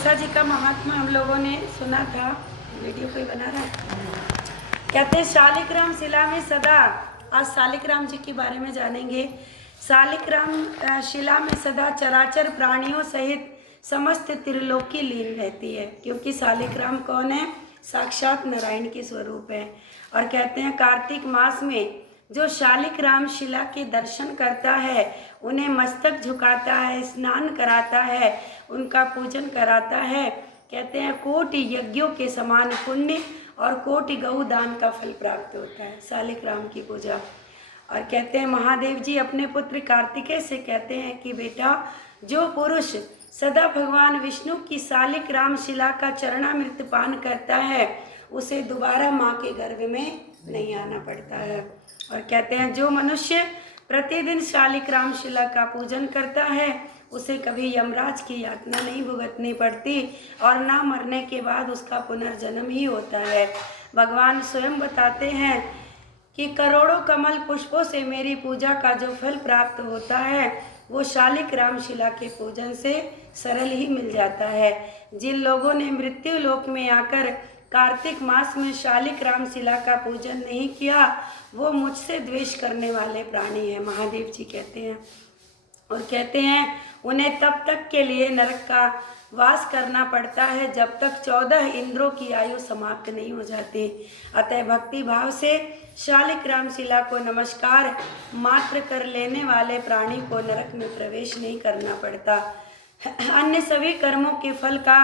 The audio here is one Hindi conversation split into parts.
तुलसा जी का महात्मा हम लोगों ने सुना था। वीडियो कोई बना रहा है। कहते हैं शालिग्राम शिला में सदा, आज शालिग्राम जी के बारे में जानेंगे। शालिग्राम शिला में सदा चराचर प्राणियों सहित समस्त त्रिलोकी लीन रहती है, क्योंकि शालिग्राम कौन है? साक्षात नारायण के स्वरूप है। और कहते हैं कार्तिक मास में जो शालिग्राम शिला के दर्शन करता है, उन्हें मस्तक झुकाता है, स्नान कराता है, उनका पूजन कराता है, कहते हैं कोटि यज्ञों के समान पुण्य और कोटि गौ दान का फल प्राप्त होता है शालिग्राम की पूजा। और कहते हैं महादेव जी अपने पुत्र कार्तिकेय से कहते हैं कि बेटा, जो पुरुष सदा भगवान विष्णु की शालिग्राम शिला का चरणामृत पान करता है, उसे दोबारा माँ के गर्भ में नहीं आना पड़ता है। और कहते हैं जो मनुष्य प्रतिदिन शालिग्राम शिला का पूजन करता है, उसे कभी यमराज की यातना नहीं भुगतनी पड़ती और ना मरने के बाद उसका पुनर्जन्म ही होता है। भगवान स्वयं बताते हैं कि करोड़ों कमल पुष्पों से मेरी पूजा का जो फल प्राप्त होता है, वो शालिग्राम शिला के पूजन से सरल ही मिल जाता है। जिन लोगों ने मृत्यु लोक में आकर कार्तिक मास में शालिग्राम शिला का पूजन नहीं किया, वो मुझसे द्वेष करने वाले प्राणी हैं, महादेव जी कहते हैं। और कहते हैं उन्हें तब तक के लिए नरक का वास करना पड़ता है जब तक 14 इंद्रों की आयु समाप्त नहीं हो जाती। अतः भक्ति भाव से शालिग्राम शिला को नमस्कार मात्र कर लेने वाले प्राणी को नरक में प्रवेश नहीं करना पड़ता। अन्य सभी कर्मों के फल का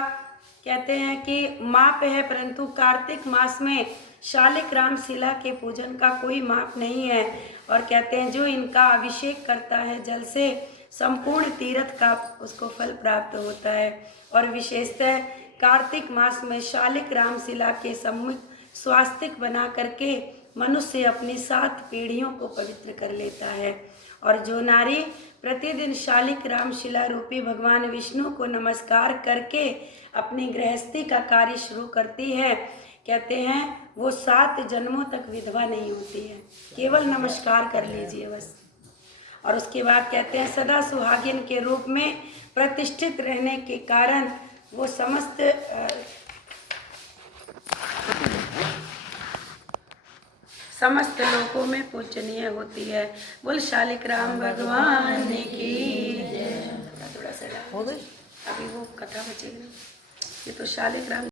कहते हैं कि माप है, परंतु कार्तिक मास में शालिग्राम शिला के पूजन का कोई माप नहीं है। और कहते हैं जो इनका अभिषेक करता है जल से, संपूर्ण तीर्थ का उसको फल प्राप्त होता है। और विशेषतः कार्तिक मास में शालिग्राम शिला के सम्मुख स्वास्तिक बना करके मनुष्य अपनी 7 पीढ़ियों को पवित्र कर लेता है। और जो नारी प्रतिदिन शालिग्राम शिला रूपी भगवान विष्णु को नमस्कार करके अपनी गृहस्थी का कार्य शुरू करती है, कहते हैं वो 7 जन्मों तक विधवा नहीं होती है। केवल नमस्कार कर लीजिए बस। और उसके बाद कहते हैं सदा सुहागिन के रूप में प्रतिष्ठित रहने के कारण वो समस्त लोगों में पूजनीय होती है। बोल शालिग्राम भगवान की जय। थोड़ा सा हो गई, अभी वो कथा बचेगी। ये तो शालिग्राम